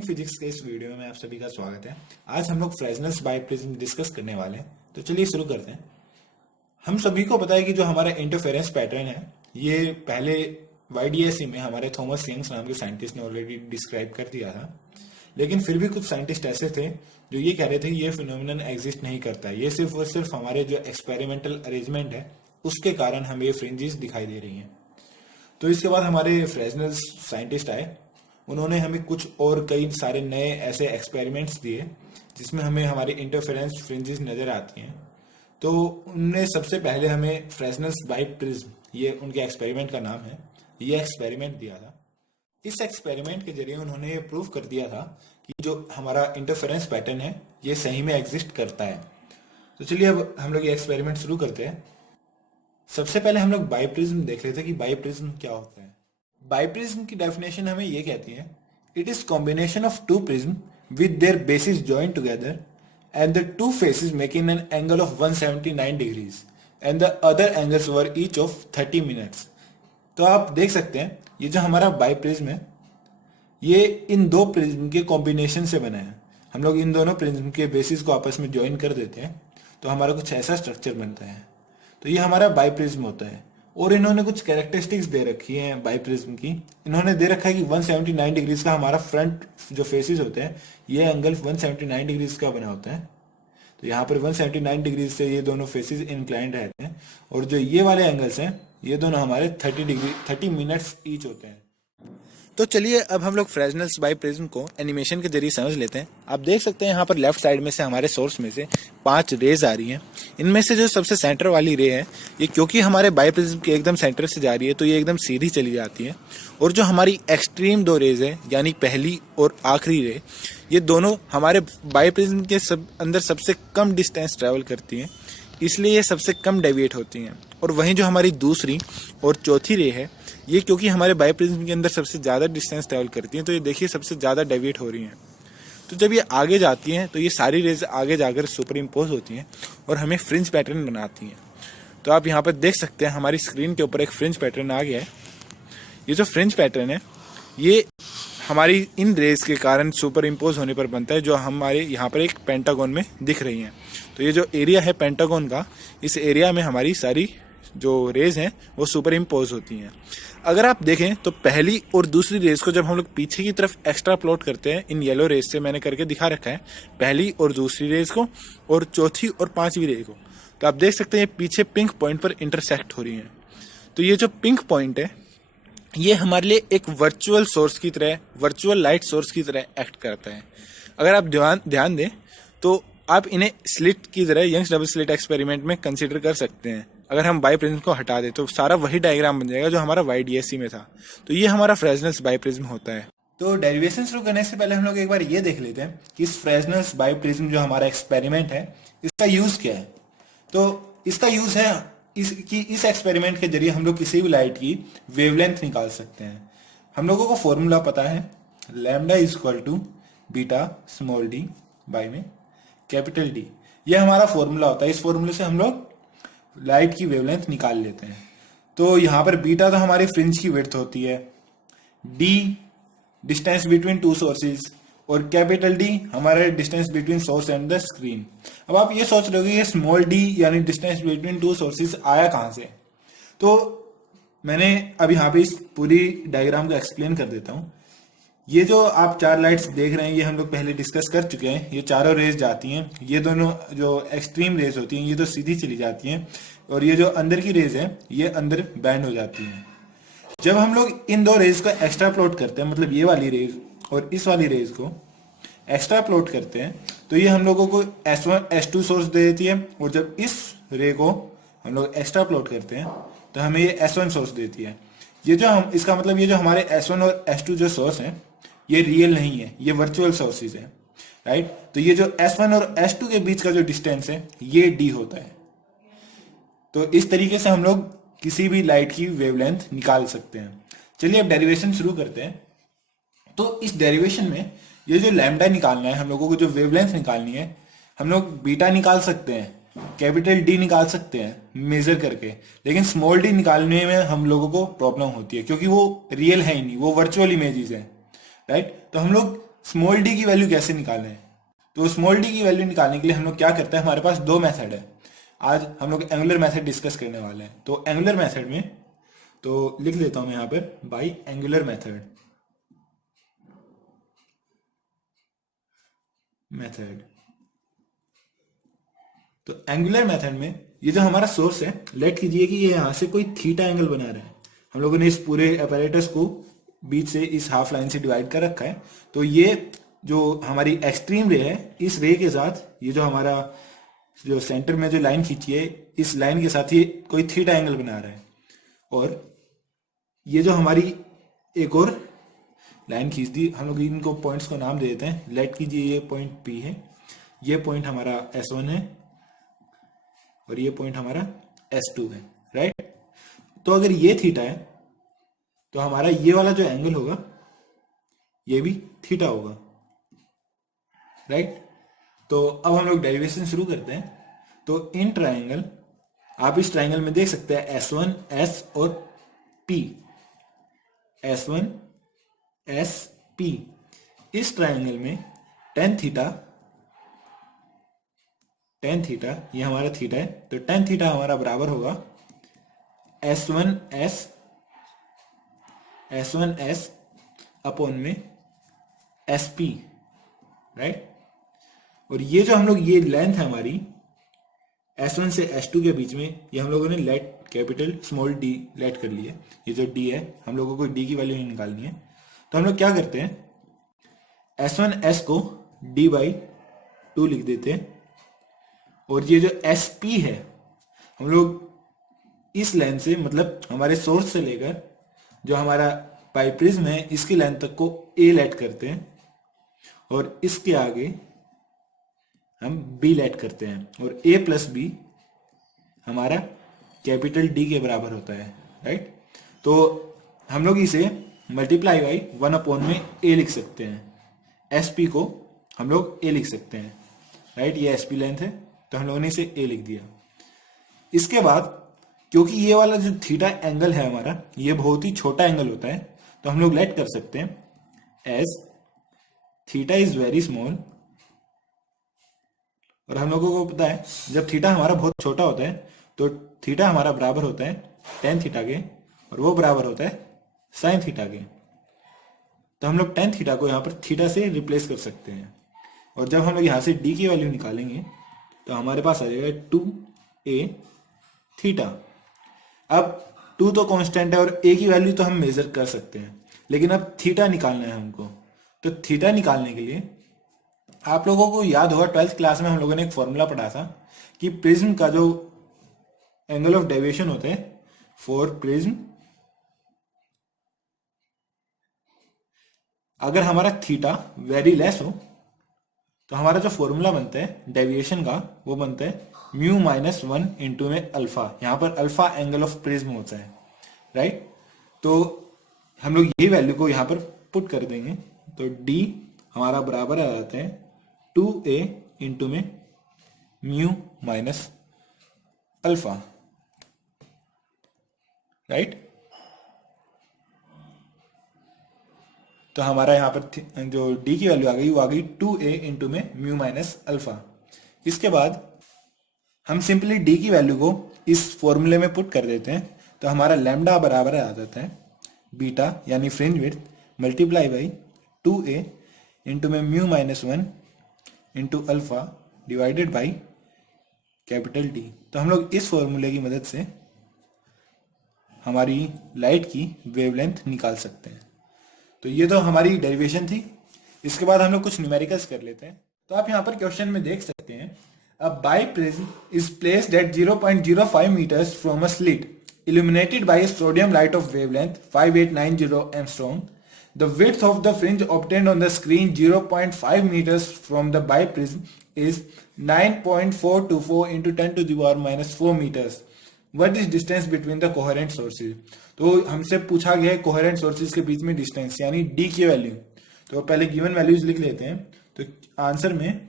Morning physics के इस video में आप सभी का स्वागत है। आज हम लोग फ्रेसनेल्स बाय प्रिज्म डिस्कस करने वाले हैं, तो चलिए शुरू करते हैं। हम सभी को पता है कि जो हमारा इंटरफेरेंस पैटर्न है ये पहले YDSC में हमारे थॉमस यंग्स नाम के साइंटिस्ट ने ऑलरेडी डिस्क्राइब कर दिया था, लेकिन फिर भी कुछ साइंटिस्ट ऐसे थे जो ये कह रहे थे कि ये फिनोमिनन एग्जिस्ट नहीं करता है, ये सिर्फ और सिर्फ हमारे जो एक्सपेरिमेंटल अरेंजमेंट है उसके कारण हमें ये फ्रिंजेस दिखाई दे रही हैं। तो इसके बाद हमारे फ्रेसनेल्स साइंटिस्ट आए, उन्होंने हमें कुछ और कई सारे नए ऐसे एक्सपेरिमेंट्स दिए जिसमें हमें हमारी इंटरफेरेंस फ्रिंजेस नजर आती हैं। तो उनने सबसे पहले हमें फ्रेसनेल्स बाय प्रिज्म, ये उनके एक्सपेरिमेंट का नाम है, ये एक्सपेरिमेंट दिया था। इस एक्सपेरिमेंट के जरिए उन्होंने प्रूव कर दिया था कि जो हमारा इंटरफेरेंस पैटर्न है ये सही में एग्जिस्ट करता है। तो चलिए अब हम लोग ये एक्सपेरिमेंट शुरू करते हैं। सबसे पहले हम लोग बाइप्रिज्म देख रहे थे कि बाइप्रिज्म क्या होता है। बाइप्रिज्म की डेफिनेशन हमें ये कहती है, it is combination of two prism with their basis joint together and the two faces making an angle of 179 degrees and the other angles were each of 30 minutes. तो आप देख सकते हैं ये जो हमारा बाइप्रिज्म है ये इन दो प्रिज्म के कॉम्बिनेशन से बना है। हम लोग इन दोनों प्रिज्म के बेसिस को आपस में ज्वाइन कर देते हैं तो हमारा कुछ ऐसा स्ट्रक्चर बनता है। तो ये हमारा बाइप्रिज्म होता है। और इन्होंने कुछ कैरेक्टरिस्टिक्स दे रखी हैं बाइप्रिज्म की। इन्होंने दे रखा है कि 179 डिग्रीज का हमारा फ्रंट जो फेसेस होते हैं ये एंगल 179 डिग्रीज का बना होता है। तो यहाँ पर 179 डिग्रीज से ये दोनों फेसेस इंक्लाइंड रहते हैं और जो ये वाले एंगल्स हैं ये दोनों हमारे 30 मिनट्स ईच होते हैं। तो चलिए अब हम लोग फ्रेसनेल्स बाय प्रिज्म को एनिमेशन के जरिए समझ लेते हैं। आप देख सकते हैं यहाँ पर लेफ्ट साइड में से हमारे सोर्स में से 5 रेज आ रही हैं। इनमें से जो सबसे सेंटर वाली रे है ये क्योंकि हमारे बाय प्रिज्म के एकदम सेंटर से जा रही है तो ये एकदम सीधी चली जाती है। और जो हमारी एक्सट्रीम 2 रेज है यानी पहली और आखिरी रे, ये दोनों हमारे बाय प्रिज्म के अंदर सबसे कम डिस्टेंस ट्रेवल करती हैं, इसलिए ये सबसे कम डेविएट होती हैं। और वहीं जो हमारी दूसरी और चौथी रे है ये क्योंकि हमारे बाइप्रिज्म के अंदर सबसे ज़्यादा डिस्टेंस ट्रेवल करती हैं तो ये देखिए सबसे ज़्यादा डेविएट हो रही हैं। तो जब ये आगे जाती हैं तो ये सारी रेज आगे जाकर सुपर इम्पोज होती हैं और हमें फ्रिंज पैटर्न बनाती हैं। तो आप यहाँ पर देख सकते हैं हमारी स्क्रीन के ऊपर एक फ्रिंज पैटर्न आ गया है। ये जो फ्रिंज पैटर्न है ये हमारी इन रेज के कारण सुपर इम्पोज होने पर बनता है, जो हमारे यहाँ पर एक पेंटागन में दिख रही हैं। तो ये जो एरिया है पेंटागन का, इस एरिया में हमारी सारी जो रेज हैं वो सुपर इम्पोज होती हैं। अगर आप देखें तो पहली और दूसरी रेज को जब हम लोग पीछे की तरफ एक्स्ट्रा प्लॉट करते हैं, इन येलो रेज से मैंने करके दिखा रखा है पहली और दूसरी रेज को और चौथी और पांचवी रेज को, तो आप देख सकते हैं पीछे पिंक पॉइंट पर इंटरसेक्ट हो रही हैं। तो ये जो पिंक पॉइंट है ये हमारे लिए एक वर्चुअल सोर्स की तरह, वर्चुअल लाइट सोर्स की तरह एक्ट करता है। अगर आप ध्यान दें तो आप इन्हें स्लिट की तरह यंग्स डबल स्लिट एक्सपेरिमेंट में कंसीडर कर सकते हैं। अगर हम बाइप्रिज्म को हटा दें तो सारा वही डायग्राम बन जाएगा जो हमारा YDSC में था। तो ये हमारा फ्रेसनेल्स बाइप्रिज्म होता है। तो डेरिवेशन शुरू करने से पहले हम लोग एक बार ये देख लेते हैं कि इस फ्रेसनेल्स बाइप्रिज्म जो हमारा एक्सपेरिमेंट है इसका यूज क्या है। तो इसका यूज है इस एक्सपेरिमेंट के जरिए हम लोग किसी भी लाइट की वेवलेंथ निकाल सकते हैं। हम लोगों को फॉर्मूला पता है, lambda is equal to beta small D by में कैपिटल डी। ये हमारा फॉर्मूला होता है। इस फॉर्मूले से हम लोग लाइट की वेवलेंथ निकाल लेते हैं। तो यहाँ पर बीटा तो हमारी फ्रिंज की विड्थ होती है, D distance between two sources और कैपिटल डी हमारा distance between source and the screen. अब आप ये सोच रहे हो कि ये स्मॉल डी यानी डिस्टेंस बिटवीन टू सोर्सेज आया कहाँ से। तो मैंने अब यहाँ पे इस पूरी डायग्राम को एक्सप्लेन कर देता हूँ। ये जो आप 4 लाइट्स देख रहे हैं ये हम लोग पहले डिस्कस कर चुके हैं। ये चारों रेज जाती हैं, ये दोनों जो एक्सट्रीम रेज होती हैं ये तो सीधी चली जाती हैं और ये जो अंदर की रेज है ये अंदर बैंड हो जाती हैं। जब हम लोग इन 2 रेज को एक्स्ट्रा प्लॉट करते हैं, मतलब ये वाली रेज और इस वाली रेज को एक्स्ट्रा प्लॉट करते हैं तो ये हम लोगों को S1 S2 सोर्स दे देती है। और जब इस रे को हम लोग एक्स्ट्रा प्लॉट करते हैं तो हमें ये S1 सोर्स देती है। ये जो हम इसका मतलब ये जो हमारे S1 और S2 जो सोर्स हैं ये रियल नहीं है, ये वर्चुअल सोर्सेज है, राइट। तो ये जो S1 और S2 के बीच का जो डिस्टेंस है ये D होता है। तो इस तरीके से हम लोग किसी भी लाइट की वेवलेंथ निकाल सकते हैं। चलिए अब डेरिवेशन शुरू करते हैं। तो इस डेरिवेशन में ये जो लैम्डा निकालना है, हम लोगों को जो वेवलेंथ निकालनी है, हम लोग बीटा निकाल सकते हैं, कैपिटल डी निकाल सकते हैं मेजर करके, लेकिन स्मॉल डी निकालने में हम लोगों को प्रॉब्लम होती है क्योंकि वो रियल है ही नहीं, वो वर्चुअल इमेजेस है, राइट। तो हम लोग स्मॉल डी की वैल्यू कैसे निकालें। तो स्मॉल डी की वैल्यू निकालने के लिए हम लोग क्या करते हैं, हमारे पास दो मेथड है। आज हम लोग एंगुलर मेथड डिस्कस करने वाले हैं। तो एंगुलर मेथड में तो लिख देता हूं मैं यहां पर बाई एंगुलर मेथड। तो एंगुलर मेथड में ये जो हमारा सोर्स है, लेट कीजिए कि ये यहां से कोई थीटा एंगल बना रहा है। हम लोगों ने इस पूरे अपैरेटस को बीच से इस हाफ लाइन से डिवाइड कर रखा है। तो ये जो हमारी एक्सट्रीम रे है, इस रे के साथ ये जो हमारा जो सेंटर में जो लाइन खींची है, इस लाइन के साथ ये कोई थीटा एंगल बना रहा है। और ये जो हमारी एक और लाइन खींच दी, हम लोग इनको पॉइंट्स को नाम दे देते हैं। लेट कीजिए ये पॉइंट पी है, ये पॉइंट हमारा S1 है और ये पॉइंट हमारा S2 है, राइट। तो अगर ये थीटा है तो हमारा ये वाला जो एंगल होगा ये भी थीटा होगा, राइट। तो अब हम लोग डेरिवेशन शुरू करते हैं। तो इन ट्राइंगल, आप इस ट्राइंगल में देख सकते हैं S1 S और P, S1 S P। इस ट्राइंगल में टेन थीटा ये हमारा थीटा है। तो टेन थीटा हमारा बराबर होगा S1 S अपॉन में SP, राइट। और ये जो हम लोग ये लेंथ है हमारी S1 से S2 के बीच में, ये हम लोगों ने let capital small d let कर लिया। ये जो d है, हम लोगों को d की वैल्यू नहीं निकालनी है। तो हम लोग क्या करते हैं, S1 S को d/2 लिख देते हैं। और ये जो SP है, हम लोग इस लेंथ से, मतलब हमारे सोर्स से लेकर जो हमारा पाइप प्रिज्म है, इसकी लेंथ तक को A लेट करते हैं और इसके आगे हम B लेट करते हैं। और A प्लस B हमारा कैपिटल D के बराबर होता है, राइट। तो हम लोग इसे मल्टीप्लाई बाई 1 अपॉन में A लिख सकते हैं। SP को हम लोग A लिख सकते हैं, राइट। ये SP लेंथ है तो हम लोगों ने इसे A लिख दिया। इसके बाद क्योंकि ये वाला जो थीटा एंगल है हमारा, ये बहुत ही छोटा एंगल होता है, तो हम लोग लेट कर सकते हैं as theta is very small. और हम लोगों को पता है जब थीटा हमारा बहुत छोटा होता है तो थीटा हमारा बराबर होता है टेन थीटा के, और वो बराबर होता है साइन थीटा के। तो हम लोग टेन थीटा को यहाँ पर थीटा से रिप्लेस कर सकते हैं। और जब हम लोग यहाँ से डी की वैल्यू निकालेंगे तो हमारे पास आ जाएगा 2a थीटा। अब 2 तो कांस्टेंट है और a की वैल्यू तो हम मेजर कर सकते हैं, लेकिन अब थीटा निकालना है हमको। तो थीटा निकालने के लिए आप लोगों को याद होगा 12th क्लास में हम लोगों ने एक फॉर्मूला पढ़ा था कि प्रिज्म का जो एंगल ऑफ डेविएशन होता है फॉर प्रिज्म, अगर हमारा थीटा वेरी लेस हो तो हमारा जो फॉर्मूला बनता है डेविएशन का, वो बनता है म्यू माइनस 1 इंटू में अल्फा। यहां पर अल्फा एंगल ऑफ प्रिज्म होता है, राइट। तो हम लोग यही वैल्यू को यहां पर पुट कर देंगे। तो डी हमारा बराबर आ जाता है 2a इंटू में म्यू माइनस अल्फा, राइट। तो हमारा यहाँ पर जो d की वैल्यू आ गई वो आ गई 2a इंटू में म्यू माइनस अल्फा। इसके बाद हम सिंपली d की वैल्यू को इस फॉर्मूले में पुट कर देते हैं। तो हमारा लैम्डा बराबर आ जाता है बीटा यानी fringe width multiply by 2a into में mu minus 1 into alpha divided by capital D। तो हम लोग इस फॉर्मूले की मदद से हमारी लाइट की वेवलेंथ निकाल सकते हैं। तो ये तो हमारी डेरिवेशन थी। इसके बाद हम लोग कुछ न्यूमेरिकल्स कर लेते हैं। तो आप यहाँ पर क्वेश्चन में देख सकते हैं, a biprism is placed at 0.05 meters from a slit illuminated by a sodium light of wavelength 5890 angstrom. The width of the fringe obtained on the screen 0.5 meters from the biprism is 9.424 into 10 to the power minus 4 meters. What is distance between the coherent sources? तो हमसे पूछा गया है coherent sources के बीच में distance यानी D की value. तो पहले गिवन वैल्यूज लिख लेते हैं। तो आंसर में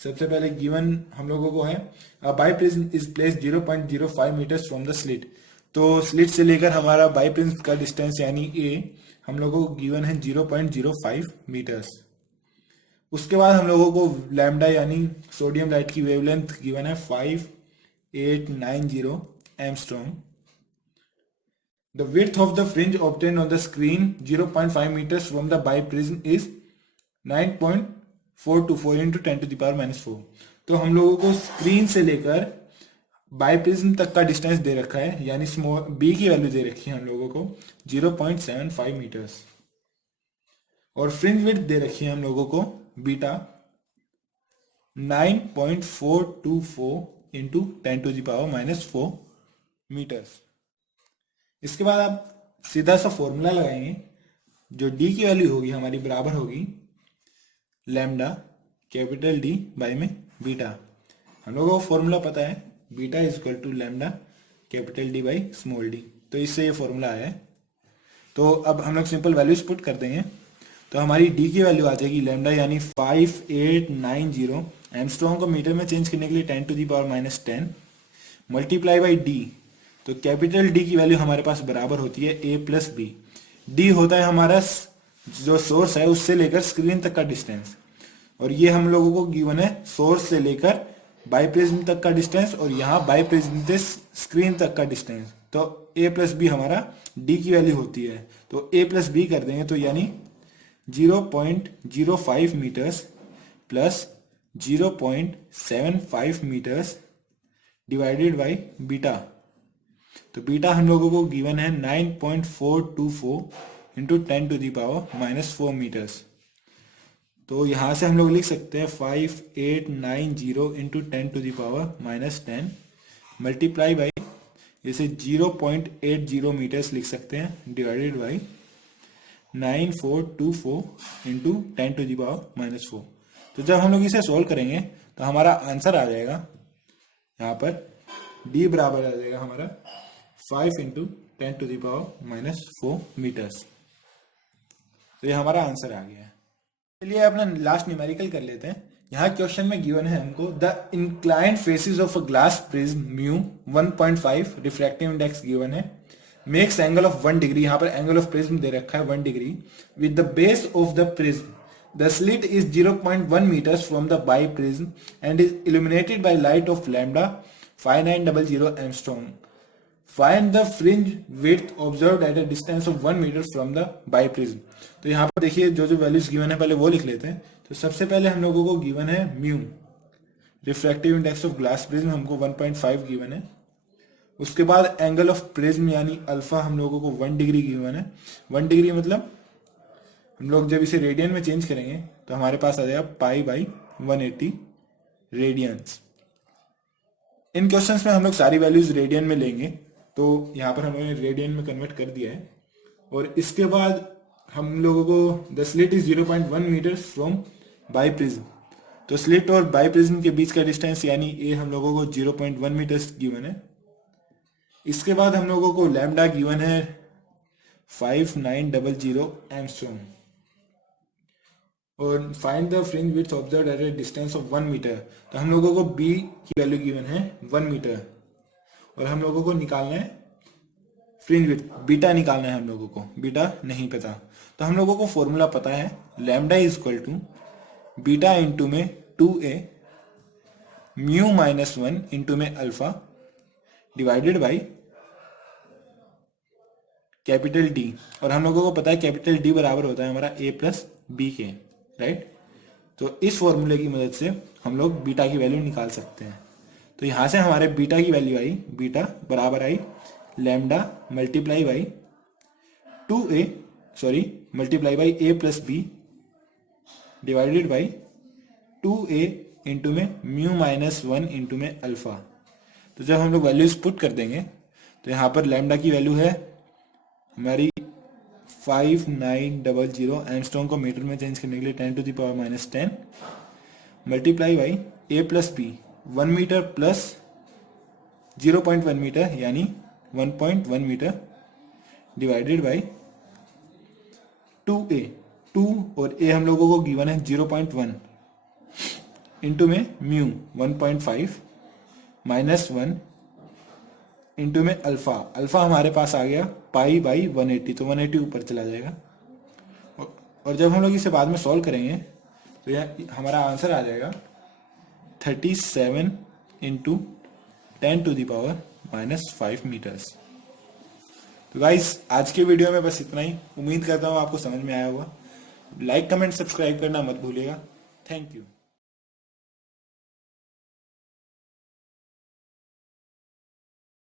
सबसे पहले गिवन हम लोगों को है biprism is placed 0.05 metres from the slit. तो स्लिट से लेकर हमारा बाइप्रिज्म का डिस्टेंस यानी ए हम लोगों को गिवन है 0.05 मीटर्स, उसके बाद हम लोगों को लैम्डा यानी सोडियम लाइट की वेवलेंथ गिवन है 5890 angstrom. The width of the fringe obtained on the screen 0.5 meters from the biprism is 9.424 into 10 to the power minus 4। तो हम लोगों को स्क्रीन से लेकर बाइप्रिज्म तक का डिस्टेंस दे रखा है, यानी स्मॉल बी की वैल्यू दे रखी है हम लोगों को 0.75 मीटर्स, और फ्रिंज विड्थ दे रखी है हम लोगों को beta 9.424 into 10 to the power minus 4 metres. इसके बाद आप सीधा सा फॉर्मूला लगाएंगे, जो डी की वैल्यू होगी हमारी बराबर होगी लैम्डा कैपिटल डी बाय में बीटा। हम लोगों को फॉर्मूला पता है, beta is equal to lambda capital D by small D, तो इससे ये फॉर्मूला आया है। तो अब हम लोग सिंपल वैल्यूज पुट कर देंगे, तो हमारी डी की वैल्यू आ जाएगी लैम्डा यानी 5890 एंगस्ट्रॉम को मीटर में चेंज करने के लिए 10 to the power minus 10 multiply by D. तो कैपिटल डी की वैल्यू हमारे पास बराबर होती है ए प्लस बी। डी होता है हमारा जो सोर्स है उससे लेकर स्क्रीन तक का डिस्टेंस, और ये हम लोगों को गिवन है सोर्स से लेकर बाइप्रिज्म तक का डिस्टेंस, और यहाँ बाइप्रिज्म से स्क्रीन तक का डिस्टेंस। तो ए प्लस बी हमारा डी की वैल्यू होती है, तो ए प्लस बी कर देंगे, तो यानी 0.05 metres plus 0.75 metres divided by beta. तो बीटा हम लोगों को गिवन है 9.424 into 10 to the power minus 4 metres. तो यहां से हम लोग लिख सकते हैं 5890 into 10 to the power minus 10 multiply by इसे 0.80 मीटर्स लिख सकते हैं divided by 9424 into 10 to the power minus 4। तो जब हम लोग इसे सॉल्व करेंगे तो हमारा आंसर आ जाएगा यहाँ पर d बराबर आ जाएगा हमारा 5 into 10 to the power minus 4 metres. तो ये हमारा आंसर आ गया है। चलिए अपना लास्ट न्यूमेरिकल कर लेते हैं। यहाँ क्वेश्चन में गिवन है हमको the inclined faces of a glass prism mu 1.5 refractive index given है, मेक्स एंगल ऑफ 1 डिग्री। यहाँ पर एंगल ऑफ प्रिज्म दे रखा है 1 degree with the base of the prism. The slit is 0.1 meters from the by prism and is illuminated by light of lambda 5900 angstrom. Find the fringe width observed at a distance of 1 meter from the by prism. तो यहाँ पर देखिए जो जो values given है पहले वो लिख लेते हैं। तो सबसे पहले हम लोगों को गिवन है mu refractive index of glass prism, हमको 1.5 गिवन है। उसके बाद एंगल ऑफ प्रिज्म यानी अल्फा हम लोगों को 1 डिग्री गिवन है। 1 डिग्री मतलब हम लोग जब इसे रेडियन में चेंज करेंगे तो हमारे पास आ जाएगा पाई बाई 180 रेडियंस। इन क्वेश्चंस में हम लोग सारी वैल्यूज रेडियन में लेंगे, तो यहाँ पर हमने रेडियन में कन्वर्ट कर दिया है। और इसके बाद हम लोगों को the slit is 0.1 metres from biprism. तो स्लिट और बाई प्रिज्म के बीच का डिस्टेंस यानी ए हम लोगों को 0.1 मीटर्स गिवन है। इसके बाद हम लोगों को लैम्डा गिवन है 5900 एंगस्ट्रॉम, और find the fringe width observed at a distance of 1 metre. तो हम लोगों को बी की वैल्यू गिवन है 1 मीटर, और हम लोगों को निकालना है फ्रिंज विड्थ, बीटा निकालना है हम लोगों को, बीटा नहीं पता। तो हम लोगों को फॉर्मूला पता है lambda is equal to beta into में 2a म्यू माइनस 1 इंटू में alpha divided by capital D. और हम लोगों को पता है कैपिटल डी बराबर होता है हमारा a प्लस बी के, राइट। तो इस फॉर्मूले की मदद से हम लोग बीटा की वैल्यू निकाल सकते हैं। तो यहां से हमारे बीटा की वैल्यू आई, बीटा बराबर I lambda multiply by 2a multiply by a plus B divided by 2a into में म्यू माइनस 1 इंटू में अल्फा। तो जब हम लोग वैल्यूज पुट कर देंगे तो यहाँ पर लैम्डा की वैल्यू है हमारी 5900 एंगस्ट्रॉम को मीटर में चेंज करने के लिए 10 to the power minus 10 multiply by a plus B 1 metre plus 0.1 metre यानी 1.1 मीटर डिवाइडेड बाई 2a, 2 और a हम लोगों को गिवन है 0.1 इंटू में म्यू 1.5 माइनस 1 इंटू में अल्फा, अल्फा हमारे पास आ गया पाई बाई 180, तो 180 ऊपर चला जाएगा। और जब हम लोग इसे बाद में सॉल्व करेंगे तो यह हमारा आंसर आ जाएगा 37 इंटू 10⁻⁻5 मीटर्स। तो गाइस आज के वीडियो में बस इतना ही। उम्मीद करता हूँ आपको समझ में आया होगा। लाइक कमेंट सब्सक्राइब करना मत भूलिएगा। Thank you.